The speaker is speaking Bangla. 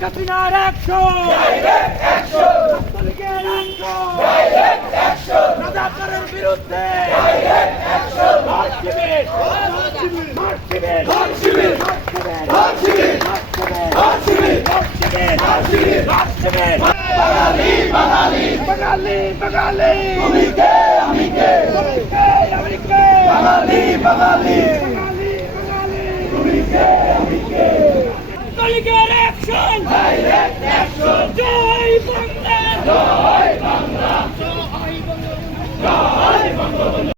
হাসিনার অ্যাকশন ছাত্রলীগের অ্যাকশন রাজাকারের বিরুদ্ধে march Shibir march Shibir march Shibir march Shibir march Shibir march Shibir march Shibir march Shibir বাঙালি বাঙালি বাঙালি বাঙালি তুমি কে আমি কে তুমি কে আমি কে বাঙালি বাঙালি বাঙালি বাঙালি তুমি কে আমি কে ছাত্রলীগের অ্যাকশন ডাইরেক্ট অ্যাকশন জয় বাংলা! জয় বাংলা! জয় বাংলা! জয় বাংলা!